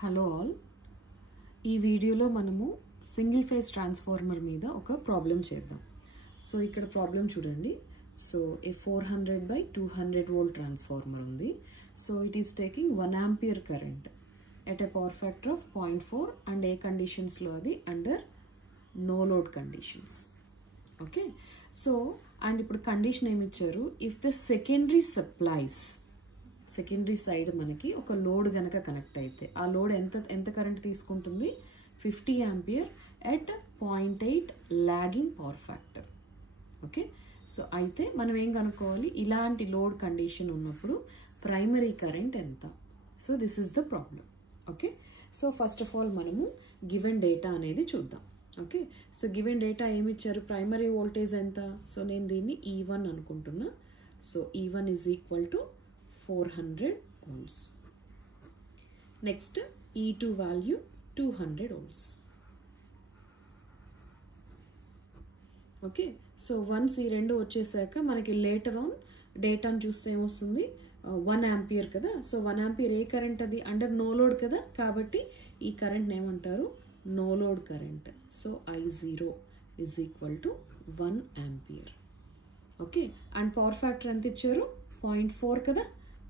Hello all, ఈ వీడియోలో మనము సింగిల్ ఫేజ్ ట్రాన్స్ఫార్మర్ మీద ఒక ప్రాబ్లం చేద్దాం. సో ఇక్కడ ప్రాబ్లం చూడండి. సో ఏ 400/200 వోల్ట్ ట్రాన్స్ఫార్మర్ ఉంది. So it is taking 1 ampere current at a power factor of 0.4 and ఏ కండిషన్స్లో అది under no load conditions. Okay, so and ఇప్పుడు కండిషన్ ఏమి ఇచ్చారు, if the secondary supplies secondary side మనకి ఒక లోడ్ గనక కనెక్ట్ అయితే ఆ లోడ్ ఎంత కరెంట్ తీసుకుంటుంది, 50 ampere at 0.8 lagging power factor. Okay, so అయితే మనం ఏం కనుక్కోవాలి, ఇలాంటి లోడ్ కండిషన్ ఉన్నప్పుడు ప్రైమరీ కరెంట్ ఎంత. So this is the problem. Okay, so first of all మనము గివెన్ డేటా అనేది చూద్దాం. ఓకే, సో గివెన్ డేటా ఏమి ఇచ్చారు, ప్రైమరీ వోల్టేజ్ ఎంత. సో నేను దీన్ని E1 అనుకుంటున్నా. So E1 is equal to 400 ohms. Next E2 value 200 ohms. Okay, so once ఈ రెండు వచ్చేసాక మనకి లేటర్ ఆన్ డేటాను చూస్తే ఏమొస్తుంది, 1 ఆంపియర్ కదా. సో 1 ఆంపియర్ ఏ కరెంట్, అది అండర్ నో లోడ్ కదా, కాబట్టి ఈ కరెంట్ ఏమంటారు, no load current. So I0 is equal to 1 ampere. Okay, and power factor ఎంత ఇచ్చారు, 0.4 కదా.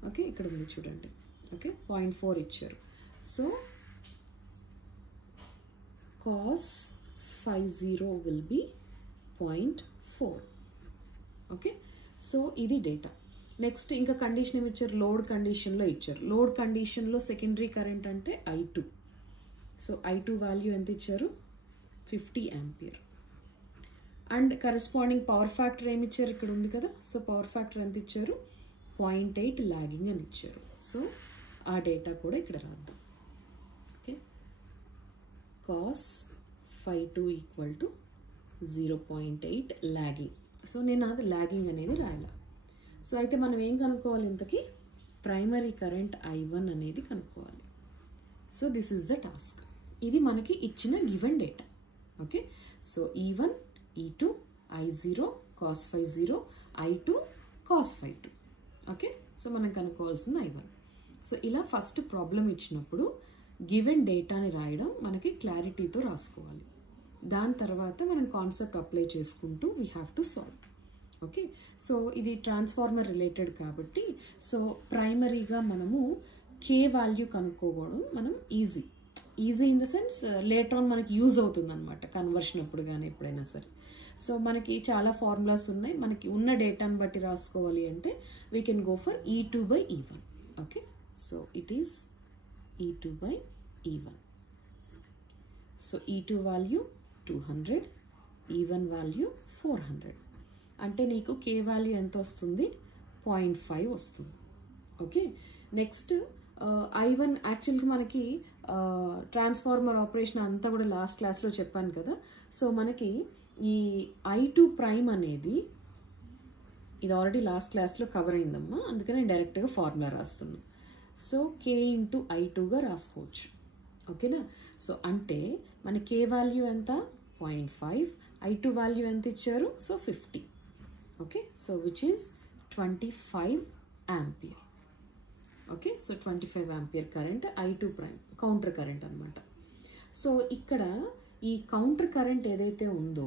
ఓకే, ఇక్కడ ఉంది చూడండి. ఓకే, 0.4 ఇచ్చారు. So cos phi0 will be 0.4. Okay, so ఇది డేటా. నెక్స్ట్ ఇంకా కండిషన్ ఏమి ఇచ్చారు, లోడ్ కండిషన్లో ఇచ్చారు. లోడ్ కండిషన్లో సెకండరీ కరెంట్ అంటే I2. సో I2 వాల్యూ ఎంత ఇచ్చారు, 50 ampere. And corresponding power factor ఏమి ఇచ్చారు, ఇక్కడ ఉంది కదా. సో పవర్ ఫ్యాక్టర్ ఎంత ఇచ్చారు, 0.8 లాగింగ్ అని ఇచ్చారు. సో ఆ డేటా కూడా ఇక్కడ రాద్దాం. Okay, cos phi2 equal to 0.8 lagging. So నేను అది లాగింగ్ అనేది రాయాల. సో అయితే మనం ఏం కనుక్కోవాలి, ఇంతకీ ప్రైమరీ కరెంట్ I1 అనేది కనుక్కోవాలి. So this is the task. ఇది మనకి ఇచ్చిన given data. Okay, so E1, E2, I0, cos phi0, I2, cos phi2. Okay, so మనం కనుక్కోవాల్సింది I1. సో ఇలా ఫస్ట్ ప్రాబ్లం ఇచ్చినప్పుడు గివెన్ డేటాని రాయడం మనకి క్లారిటీతో రాసుకోవాలి. దాని తర్వాత మనం కాన్సెప్ట్ అప్లై చేసుకుంటూ we have to solve. Okay, so ఇది ట్రాన్స్ఫార్మర్ రిలేటెడ్ కాబట్టి సో ప్రైమరీగా మనము K వాల్యూ కనుక్కోవడం మనం easy in the sense later on మనకి యూజ్ అవుతుంది అనమాట, కన్వర్షన్ అప్పుడు కానీ ఎప్పుడైనా సరే. సో మనకి చాలా ఫార్ములాస్ ఉన్నాయి, మనకి ఉన్న డేటాను బట్టి రాసుకోవాలి అంటే we can go for E2/E1. Okay, so it is E2/E1. So E2 value 200, E1 value 400. అంటే నీకు K వాల్యూ ఎంత వస్తుంది, 0.5 వస్తుంది. ఓకే, నెక్స్ట్ I1 యాక్చువల్గా మనకి ట్రాన్స్ఫార్మర్ ఆపరేషన్ అంతా కూడా లాస్ట్ క్లాస్లో చెప్పాను కదా. సో మనకి ఈ I2 ప్రైమ్ అనేది ఇది ఆల్రెడీ లాస్ట్ క్లాస్లో కవర్ అయిందమ్మా, అందుకని నేను డైరెక్ట్గా ఫార్ములా రాస్తున్నాను. సో K ఇంటూ I2గా రాసుకోవచ్చు. ఓకేనా, సో అంటే మన K వాల్యూ ఎంత, 0.5, I2 వాల్యూ ఎంత ఇచ్చారు, so 50. Okay, so which is 25 ampere. Okay, so 25 ampere current I2 prime counter current అనమాట. సో ఇక్కడ ఈ కౌంటర్ కరెంట్ ఏదైతే ఉందో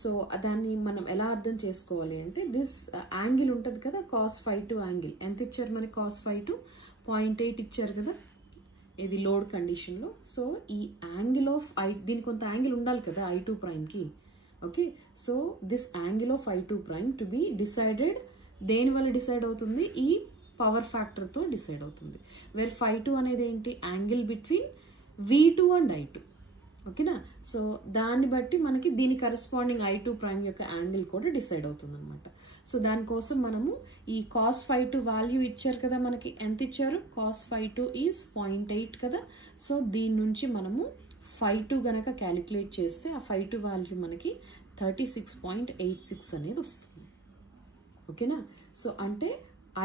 సో దాన్ని మనం ఎలా అర్థం చేసుకోవాలి అంటే దిస్ యాంగిల్ ఉంటుంది కదా, cos phi2 యాంగిల్ ఎంత ఇచ్చారు మనకి, cos phi2 0.8 ఇచ్చారు కదా ఇది లోడ్ కండిషన్లో. సో ఈ యాంగిల్ ఆఫ్ దీనికి కొంత యాంగిల్ ఉండాలి కదా I2 ప్రైమ్కి. Okay, so this angle of I2 prime to be decided దేని వల్ల డిసైడ్ అవుతుంది, ఈ పవర్ ఫ్యాక్టర్తో డిసైడ్ అవుతుంది. వేర్ phi2 అనేది ఏంటి, angle between V2 and I2. ఓకేనా, సో దాన్ని బట్టి మనకి దీని కరెస్పాండింగ్ I2 ప్రైమ్ యొక్క యాంగిల్ కూడా డిసైడ్ అవుతుంది అనమాట. సో దానికోసం మనము ఈ cos phi2 వాల్యూ ఇచ్చారు కదా మనకి, ఎంత ఇచ్చారు, cos phi2 ఈజ్ 0.8 కదా. సో దీని నుంచి మనము phi2 గనక క్యాలిక్యులేట్ చేస్తే ఆ phi2 వాల్యూ మనకి 36.86 అనేది వస్తుంది. ఓకేనా, సో అంటే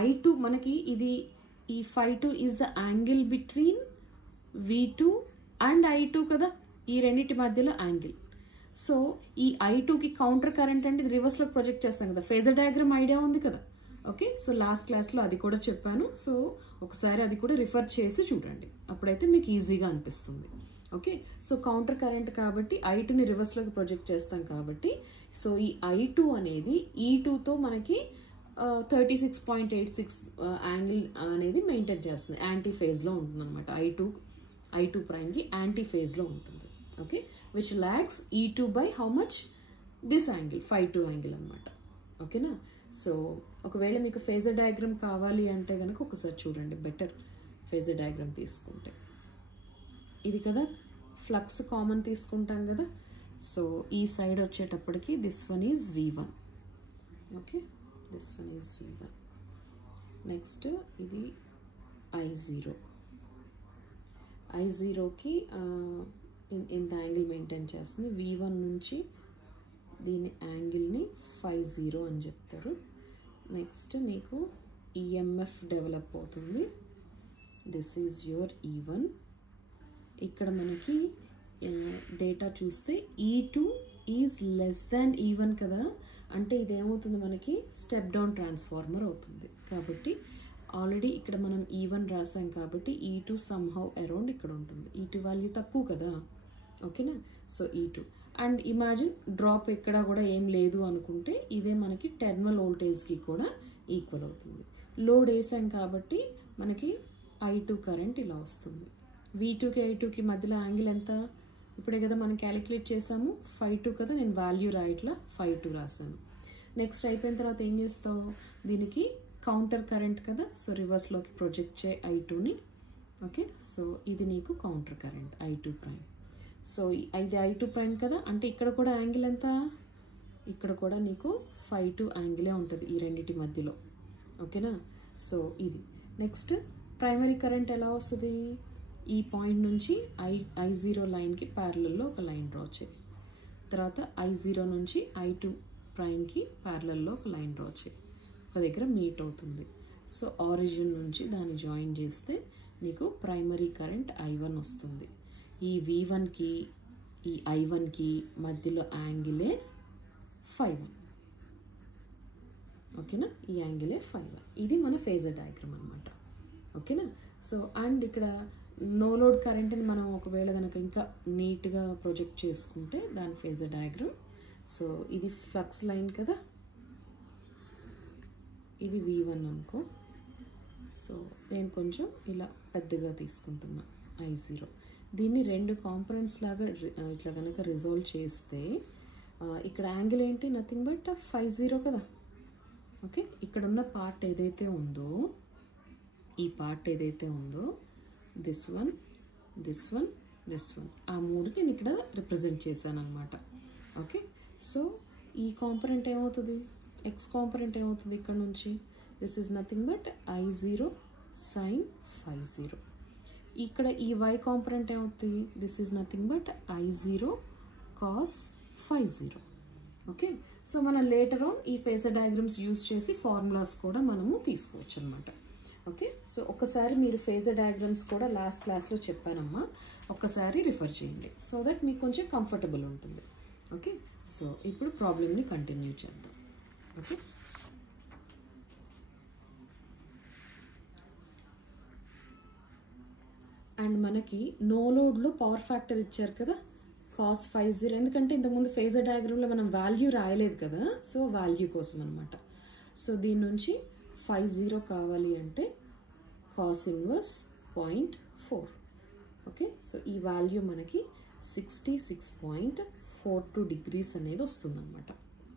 I2 మనకి ఇది ఈ phi2 is the angle between V2 and I2 కదా, ఈ రెండింటి మధ్యలో యాంగిల్. సో ఈ I2కి కౌంటర్ కరెంట్ అంటే రివర్స్లో ప్రొజెక్ట్ చేస్తాం కదా, ఫేజర్ డయాగ్రామ్ ఐడియా ఉంది కదా. ఓకే, సో లాస్ట్ క్లాస్లో అది కూడా చెప్పాను. సో ఒకసారి అది కూడా రిఫర్ చేసి చూడండి. ఓకే. అప్పుడైతే మీకు ఈజీగా అనిపిస్తుంది. ఓకే, సో కౌంటర్ కరెంట్ కాబట్టి I2ని రివర్స్లోకి ప్రొజెక్ట్ చేస్తాం కాబట్టి సో ఈ I2 అనేది E2తో మనకి 36.86 యాంగిల్ అనేది మెయింటైన్ చేస్తుంది, యాంటీ ఫేజ్లో ఉంటుంది అనమాట. I2 ప్రైమ్కి యాంటీ ఫేజ్లో ఉంటుంది. Okay, which lags E2 by how much this angle 5-2 angle అనమాట. ఓకేనా, సో ఒకవేళ మీకు ఫేజర్ డయాగ్రామ్ కావాలి అంటే కనుక ఒకసారి చూడండి, బెటర్ ఫేజర్ డయాగ్రామ్ తీసుకుంటే. ఇది కదా ఫ్లక్స్ కామన్ తీసుకుంటాం కదా, సో ఈ సైడ్ వచ్చేటప్పటికి this one is V1. Okay, this one is V1. Next ఇది I0కి ఇంత యాంగిల్ మెయింటైన్ చేస్తుంది. V1 నుంచి దీని యాంగిల్ని 50 అని చెప్తారు. నెక్స్ట్ నీకు EMF డెవలప్ అవుతుంది. This is your E1. ఇక్కడ మనకి డేటా చూస్తే E2 is less than E1 కదా, అంటే ఇదేమవుతుంది మనకి స్టెప్ డౌన్ ట్రాన్స్ఫార్మర్ అవుతుంది. కాబట్టి ఆల్రెడీ ఇక్కడ మనం E1 రాసాం కాబట్టి E2 సమ్హౌ అరౌండ్ ఇక్కడ ఉంటుంది. E2 వాల్యూ తక్కువ కదా. ఓకేనా, so E2 and imagine drop ఎక్కడ కూడా ఏం లేదు అనుకుంటే ఇదే మనకి టెర్మినల్ వోల్టేజ్కి కూడా ఈక్వల్ అవుతుంది. లోడ్ వేసాం కాబట్టి మనకి I2 కరెంట్ ఇలా వస్తుంది. V2కి I2కి మధ్యలో యాంగిల్ ఎంత ఇప్పుడే కదా మనం క్యాలిక్యులేట్ చేసాము, 5-2 కదా, నేను వాల్యూ రాయట్లా 5-2 రాసాను. నెక్స్ట్ అయిపోయిన తర్వాత ఏం చేస్తావు, దీనికి కౌంటర్ కరెంట్ కదా, సో రివర్స్లోకి ప్రొజెక్ట్ చేయ I2ని. ఓకే, సో ఇది నీకు counter current I2 prime. So ఇది I2 ప్రైమ్ కదా, అంటే ఇక్కడ కూడా యాంగిల్ ఎంత, ఇక్కడ కూడా నీకు 5-2 యాంగిలే ఉంటుంది ఈ రెండింటి మధ్యలో. ఓకేనా, సో ఇది నెక్స్ట్ ప్రైమరీ కరెంట్ ఎలా వస్తుంది, ఈ పాయింట్ నుంచి I0 లైన్కి ప్యారలల్లో ఒక లైన్ డ్రా చేయి. తర్వాత I0 నుంచి I2 ప్రైమ్కి ప్యారలల్లో ఒక లైన్ డ్రా చేయి. ఒక దగ్గర మీట్ అవుతుంది. సో ఆరిజిన్ నుంచి దాన్ని జాయిన్ చేస్తే నీకు ప్రైమరీ కరెంట్ I1 వస్తుంది. ఈ V1కి ఈ I1కి మధ్యలో యాంగిలే 5-1. ఓకేనా, ఈ యాంగిలే 5-1. ఇది మన ఫేజర్ డయాగ్రామ్ అనమాట. ఓకేనా, సో అండ్ ఇక్కడ నో లోడ్ కరెంట్ని మనం ఒకవేళ కనుక ఇంకా నీట్గా ప్రొజెక్ట్ చేసుకుంటే దాని ఫేజర్ డయాగ్రామ్. సో ఇది ఫ్లక్స్ లైన్ కదా, ఇది V1 అనుకో. సో నేను కొంచెం ఇలా పెద్దగా తీసుకుంటున్నా I0. దీన్ని 2 కాంపోనెంట్స్ లాగా ఇట్లా కనుక రిజాల్వ్ చేస్తే ఇక్కడ యాంగిల్ ఏంటి, నథింగ్ బట్ 50 కదా. ఓకే, ఇక్కడ ఉన్న పార్ట్ ఏదైతే ఉందో, ఈ పార్ట్ ఏదైతే ఉందో దిస్ వన్, ఆ మూడు నేను ఇక్కడ రిప్రజెంట్ చేశాను అనమాట. ఓకే, సో ఈ కాంపోనెంట్ ఏమవుతుంది, ఎక్స్ కాంపోనెంట్ ఏమవుతుంది ఇక్కడ నుంచి, this is nothing but I0 sin 50. ఇక్కడ ఈ y కాంపోనెంట్ ఏమవుతుంది, this is nothing but I0 cos 50. Okay, so మనం లేటర్ ఆన్ ఈ ఫేజర్ డయాగ్రామ్స్ యూజ్ చేసి ఫార్ములాస్ కూడా మనము తీసుకోవచ్చు అనమాట. ఓకే, సో ఒకసారి మీరు ఫేజర్ డయాగ్రామ్స్ కూడా లాస్ట్ క్లాస్లో చెప్పానమ్మా, ఒక్కసారి రిఫర్ చేయండి సో దట్ మీకు కొంచెం కంఫర్టబుల్ ఉంటుంది. ఓకే, సో ఇప్పుడు ప్రాబ్లమ్ని కంటిన్యూ చేద్దాం. ఓకే, అండ్ మనకి నో లోడ్లో పవర్ ఫ్యాక్టర్ ఇచ్చారు కదా cos 50, ఎందుకంటే ఇంతకుముందు ఫేజర్ డయాగ్రామ్లో మనం వాల్యూ రాయలేదు కదా, సో వాల్యూ కోసం అనమాట. సో దీని నుంచి 50 కావాలి అంటే cos ఇన్వర్స్ 0.4. ఓకే, సో ఈ వాల్యూ మనకి 66.42 degrees అనేది వస్తుంది అనమాట.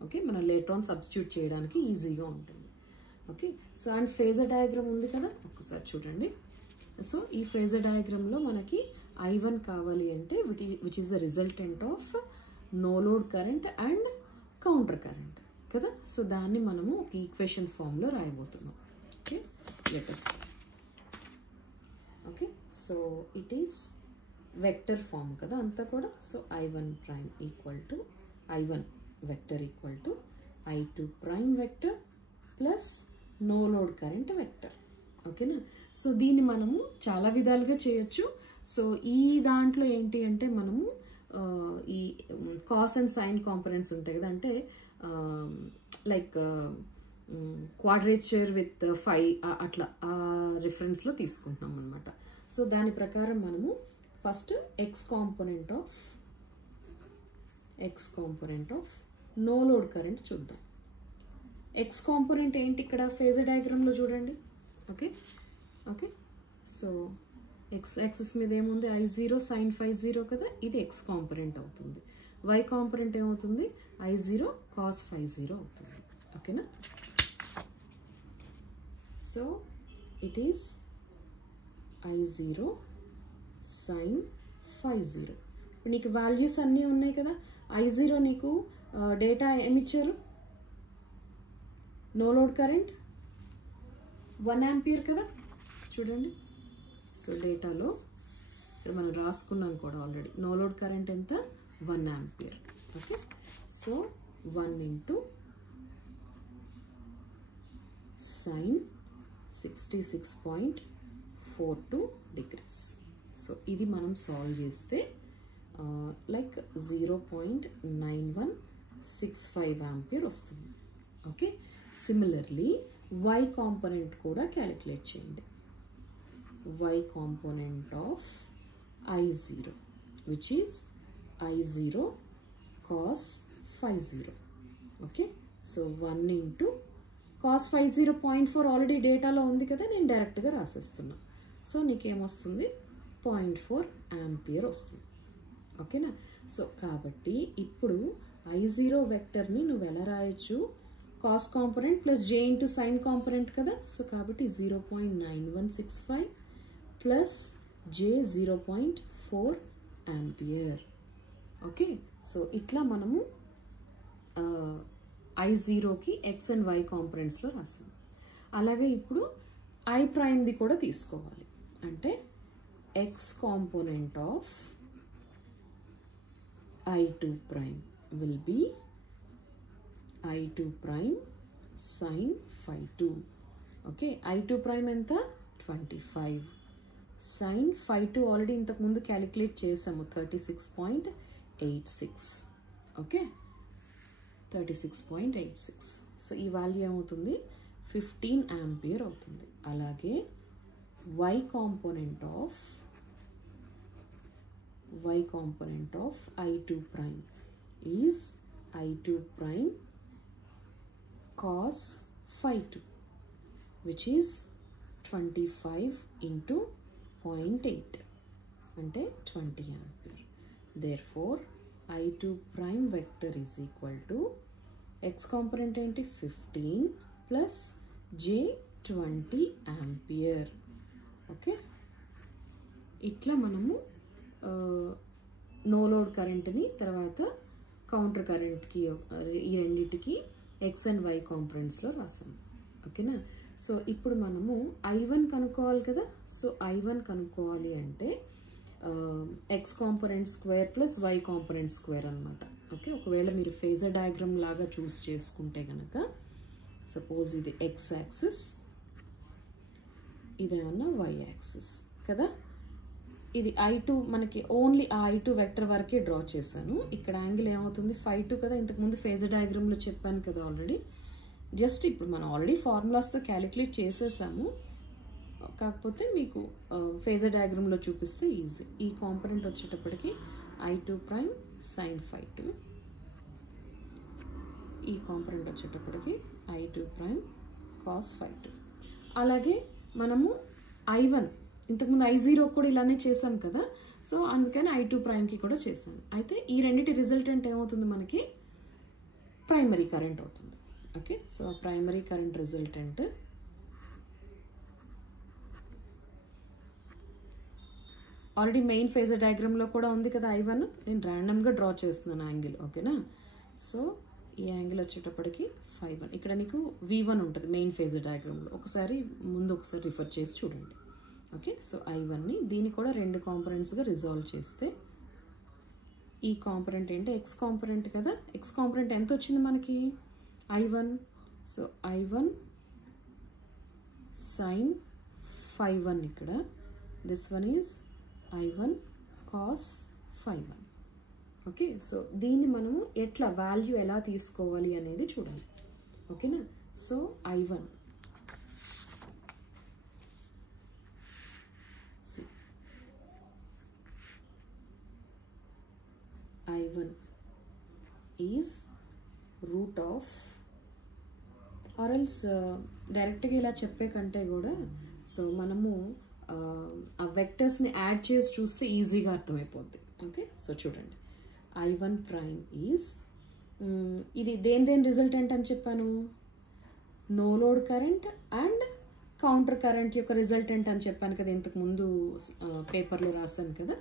ఓకే, మనం లేటర్ ఆన్ సబ్స్టిట్యూట్ చేయడానికి ఈజీగా ఉంటుంది. Okay, so and phasor diagram ఉంది కదా, ఒక్కసారి చూడండి. సో ఈ ఫేజర్ డయాగ్రామ్లో మనకి I1 కావాలి అంటే which is the resultant of no load current and counter current కదా. సో దాన్ని మనము ఒక ఈక్వేషన్ ఫామ్లో రాయబోతున్నాం. Okay, let us. Okay, so it is vector form కదా అంతా కూడా. So I1 prime equal to I1 vector equal to I2 prime vector plus no load current vector. ఓకేనా, సో దీన్ని మనము చాలా విధాలుగా చేయొచ్చు. సో ఈ దాంట్లో ఏంటి అంటే మనము ఈ కాస్ అండ్ సైన్ కాంపోనెంట్స్ ఉంటాయి కదా, అంటే లైక్ క్వాడ్రేచర్ విత్ 5 అట్లా ఆ రిఫరెన్స్లో తీసుకుంటున్నాం అనమాట. సో దాని ప్రకారం మనము first x component of no load current చూద్దాం. ఎక్స్ కాంపోనెంట్ ఏంటి ఇక్కడ ఫేజర్ డయాగ్రామ్లో చూడండి. Okay okay so x axis మీద ఏముంది I0 sin φ0 కదా, ఇది ఎక్స్ కాంపోనెంట్ అవుతుంది. వై కాంపోనెంట్ ఏమవుతుంది I0 cos φ0 అవుతుంది. ఓకేనా. So it is I0 sin φ0. ఇప్పుడు నీకు వాల్యూస్ అన్నీ ఉన్నాయి కదా. I0 నీకు డేటా ఏమిచ్చారు, నో లోడ్ కరెంట్ 1 ఆంపియర్ కదా చూడండి. సో డేటాలో ఇక్కడ మనం రాసుకున్నాం కూడా ఆల్రెడీ. నో లోడ్ కరెంట్ ఎంత 1 ampere. Okay so 1 into sin 66.42 degrees. So ఇది మనం సాల్వ్ చేస్తే లైక్ 0.9165 ఆంపియర్ వస్తుంది. ఓకే సిమిలర్లీ y కాంపోనెంట్ కూడా క్యాలిక్యులేట్ చేయండి. y component of I0 which is I0 cos φ0. okay so 1 into cos φ0 0.4 already డేటాలో ఉంది కదా, నేను డైరెక్ట్గా రాసేస్తున్నా. సో నీకేమొస్తుంది 0.4 ఆంపియర్ వస్తుంది. ఓకేనా. సో కాబట్టి ఇప్పుడు I0 వెక్టర్ని నువ్వు ఎలా రాయొచ్చు, cos component plus j into sine component కదా. సో కాబట్టి 0.9165 plus j 0.4 ampere. Okay so ఇట్లా మనము I0కి x అండ్ y కాంపోనెంట్స్లో రాసాం. అలాగే ఇప్పుడు I ప్రైమ్ది కూడా తీసుకోవాలి. అంటే x component of I2 prime will be I2 prime sin φ2. Okay I2 prime ఎంత 25. sin φ2 ఆల్రెడీ ఇంతకు ముందు క్యాలిక్యులేట్ చేసాము 36.86. ఓకే 36.86. సో ఈ వాల్యూ ఏమవుతుంది 15 ఆంపియర్ అవుతుంది. అలాగే y component of I2 prime is I2 prime cos φ2 which is 25 into 0.8 అంటే 20 ampere. therefore I2 prime vector is equal to x component ఏంటి 15 ప్లస్ j 20 ఆంపియర్. ఓకే ఇట్లా మనము no load కరెంట్ని తర్వాత కౌంటర్ కరెంట్కి ఈ రెండింటికి ఎక్స్ అండ్ వై కాంపోనెంట్స్లో రాసాము. ఓకేనా. So ఇప్పుడు మనము I1 కనుక్కోవాలి కదా. సో I1 కనుక్కోవాలి అంటే X component square plus why component square అనమాట. ఓకే ఒకవేళ మీరు ఫేజర్ డయాగ్రామ్ లాగా చూస్ చేసుకుంటే కనుక సపోజ్ ఇది ఎక్స్ యాక్సిస్, ఇదేమన్నా వై యాక్సిస్ కదా. ఇది I2 మనకి ఓన్లీ ఆ I2 వెక్టర్ వరకే డ్రా చేశాను. ఇక్కడ యాంగిల్ ఏమవుతుంది φ2 కదా, ఇంతకుముందు ఫేజర్ డయాగ్రామ్లో చెప్పాను కదా ఆల్రెడీ. జస్ట్ ఇప్పుడు మనం ఆల్రెడీ ఫార్ములాస్తో క్యాలిక్యులేట్ చేసేసాము, కాకపోతే మీకు ఫేజర్ డయాగ్రామ్లో చూపిస్తే ఈజీ. ఈ కాంపోనెంట్ వచ్చేటప్పటికి I2 ప్రైమ్ sin φ2, ఈ కాంపోనెంట్ వచ్చేటప్పటికి I2 ప్రైమ్ cos φ2. అలాగే మనము I1 ఇంతకుముందు I0 కూడా ఇలానే చేసాం కదా. సో అందుకని I2 ప్రైమ్కి కూడా చేశాను. అయితే ఈ రెండింటి రిజల్టెంట్ ఏమవుతుంది మనకి ప్రైమరీ కరెంట్ అవుతుంది. Okay so primary current resultant already main phasor డయాగ్రామ్లో కూడా ఉంది కదా I1. నేను ర్యాండమ్గా డ్రా చేస్తున్నాను యాంగిల్. ఓకేనా. సో ఈ యాంగిల్ వచ్చేటప్పటికి 5 ఇక్కడ నీకు V1 ఉంటుంది మెయిన్ ఫేజర్ డయాగ్రామ్లో. ఒకసారి రిఫర్ చేసి చూడండి. ఓకే సో I1ని దీన్ని కూడా రెండు కాంపోనెంట్స్గా రిజాల్వ్ చేస్తే ఈ కాంపోనెంట్ ఏంటి ఎక్స్ కాంపోనెంట్ కదా. ఎక్స్ కాంపోనెంట్ ఎంత వచ్చింది మనకి I1. సో I1 sin φ1 ఇక్కడ, this one is I1 cos φ1. Okay so దీన్ని మనము ఎట్లా వాల్యూ ఎలా తీసుకోవాలి అనేది చూడాలి. ఓకేనా. So I1 is root of, or else డైరెక్ట్గా ఇలా చెప్పే కంటే కూడా సో మనము ఆ వెక్టర్స్ని యాడ్ చేసి చూస్తే ఈజీగా అర్థమైపోద్ది. ఓకే, సో చూడండి, I1 ప్రైమ్ ఈజ్, ఇది దేని రిజల్టెంట్ అని చెప్పాను, no load current and counter current యొక్క రిజల్టెంట్ అని చెప్పాను కదా ఇంతకు ముందు పేపర్లో రాశాను కదా.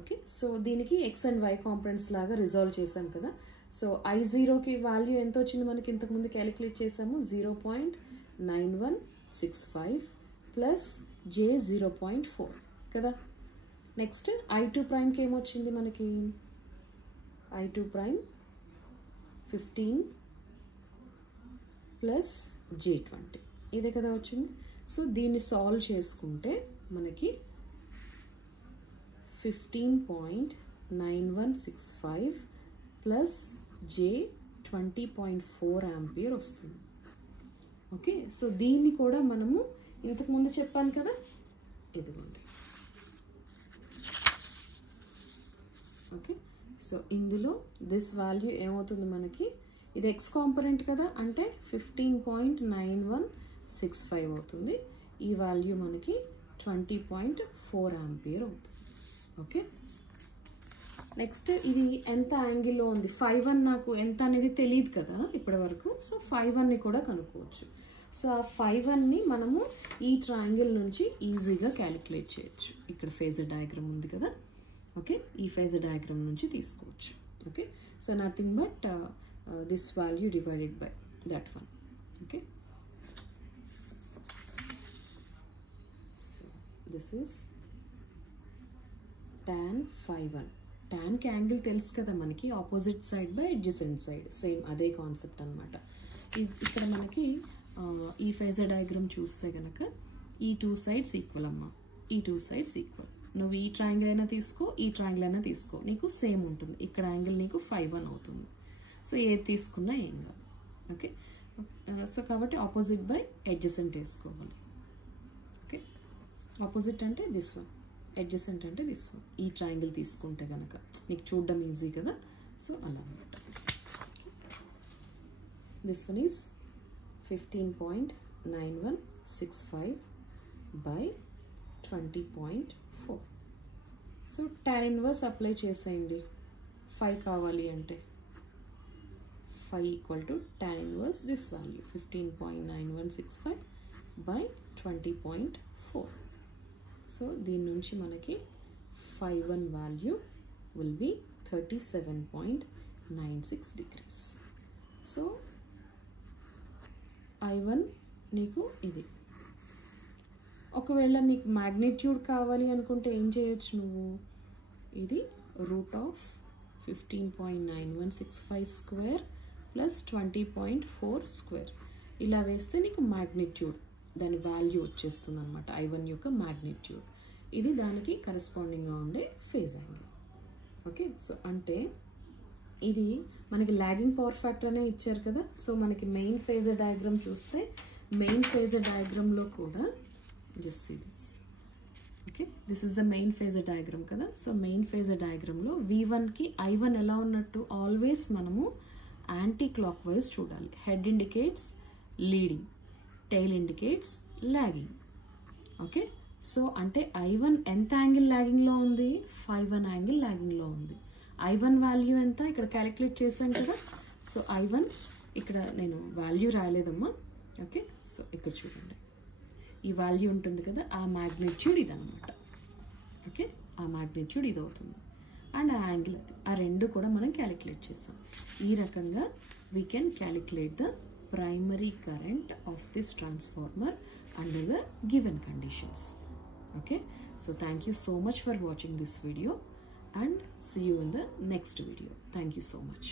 ఓకే, సో దీనికి ఎక్స్ అండ్ వై కాంపొనెంట్స్ లాగా రిజాల్వ్ చేశాం కదా. సో I0కి వాల్యూ ఎంత వచ్చింది మనకి ఇంతకుముందు క్యాలిక్యులేట్ చేసాము, 0.9165 ప్లస్ J 0.4 కదా. నెక్స్ట్ I2 ప్రైమ్కి ఏమొచ్చింది మనకి, I2 ప్రైమ్ 15 ప్లస్ J20, ఇదే కదా వచ్చింది. సో దీన్ని సాల్వ్ చేసుకుంటే మనకి 15.9165 ప్లస్ J 20.4 ఆంపియర్ వస్తుంది. ఓకే, సో దీన్ని కూడా మనము ఇంతకుముందు చెప్పాను కదా, ఇదిగోండి. ఓకే, సో ఇందులో దిస్ వాల్యూ ఏమవుతుంది మనకి, ఇది ఎక్స్ కాంపొనెంట్ కదా, అంటే 15.9165 అవుతుంది. ఈ వాల్యూ మనకి 20.4 ఆంపియర్ అవుతుంది. ఓకే, నెక్స్ట్ ఇది ఎంత యాంగిల్లో ఉంది, 5-1 నాకు ఎంత అనేది తెలియదు కదా ఇప్పటి వరకు. సో 5-1ని కూడా కనుక్కోవచ్చు. సో ఆ 5-1ని మనము ఈ ట్రయాంగిల్ నుంచి ఈజీగా క్యాలిక్యులేట్ చేయొచ్చు. ఇక్కడ ఫేజర్ డయాగ్రామ్ ఉంది కదా. ఓకే, ఈ ఫేజర్ డయాగ్రామ్ నుంచి తీసుకోవచ్చు. Okay, so nothing but this value divided by that one. Okay, so this is tan 5-1. ట్యాన్కి యాంగిల్ తెలుసు కదా మనకి, opposite side by adjacent side, same అదే కాన్సెప్ట్ అనమాట. ఇక్కడ మనకి ఈ ఫేజర్ డయాగ్రామ్ చూస్తే కనుక ఈ 2 sides ఈక్వల్ అమ్మా, ఈ 2 sides ఈక్వల్. నువ్వు ఈ ట్రయాంగిల్ అయినా తీసుకో, ఈ ట్రయాంగిల్ అయినా తీసుకో, నీకు సేమ్ ఉంటుంది. ఇక్కడ యాంగిల్ నీకు 5-1 అవుతుంది. సో ఏది తీసుకున్నా ఏం కాదు. ఓకే, సో కాబట్టి ఆపోజిట్ బై అడ్జసెంట్ వేసుకోవాలి. ఓకే, ఆపోజిట్ అంటే దిస్ వన్, అడ్జసెంట్ అంటే దిస్ వన్. ఈ ట్రయాంగిల్ తీసుకుంటే కనుక నీకు చూడడం ఈజీ కదా. సో అలా అనమాట. This one is 15.9165 by 20.4. So tan inverse apply చేసేయండి. 5 కావాలి అంటే 5 equal to tan inverse this value 15.9165 by 20.4. So దీని నుంచి మనకి 5-1 value will be 37.96 degrees. So I1 నీకు ఇది. ఒకవేళ నీకు మ్యాగ్నిట్యూడ్ కావాలి అనుకుంటే ఏం చేయొచ్చు నువ్వు, ఇది root of 15.9165 square plus 20.4 square ఇలా వేస్తే నీకు మ్యాగ్నిట్యూడ్ దాని వాల్యూ వచ్చేస్తుంది అనమాట, I1 యొక్క మ్యాగ్నిట్యూడ్. ఇది దానికి కరెస్పాండింగ్గా ఉండే ఫేజ్ యాంగిల్. ఓకే, సో అంటే ఇది మనకి లాగింగ్ పవర్ ఫ్యాక్టర్ అనే ఇచ్చారు కదా. సో మనకి మెయిన్ ఫేజర్ డయాగ్రామ్ చూస్తే మెయిన్ ఫేజర్ డయాగ్రామ్లో కూడా just see this. Okay, this is the main phasor diagram కదా. సో మెయిన్ ఫేజర్ డయాగ్రామ్లో V1కి I1 ఎలా ఉన్నట్టు ఆల్వేస్ మనము యాంటీ క్లాక్ వైజ్ చూడాలి. Head indicates leading, tail indicates lagging. Okay, so అంటే I1 ఎంత యాంగిల్ లాగింగ్లో ఉంది, 5-1 యాంగిల్ లాగింగ్లో ఉంది. I1 వాల్యూ ఎంత ఇక్కడ క్యాలిక్యులేట్ చేశాను కదా. సో I1 ఇక్కడ నేను వాల్యూ రాయలేదమ్మా. ఓకే, సో ఇక్కడ చూడండి ఈ వాల్యూ ఉంటుంది కదా, ఆ మ్యాగ్నిట్యూడ్ ఇదన్నమాట. ఓకే, ఆ మ్యాగ్నిట్యూడ్ ఇది అవుతుంది అండ్ ఆ యాంగిల్ అది, ఆ రెండు కూడా మనం క్యాలిక్యులేట్ చేసాం. ఈ రకంగా we can calculate the primary current of this transformer under the given conditions. Okay, so thank you so much for watching this video and see you in the next video. Thank you so much.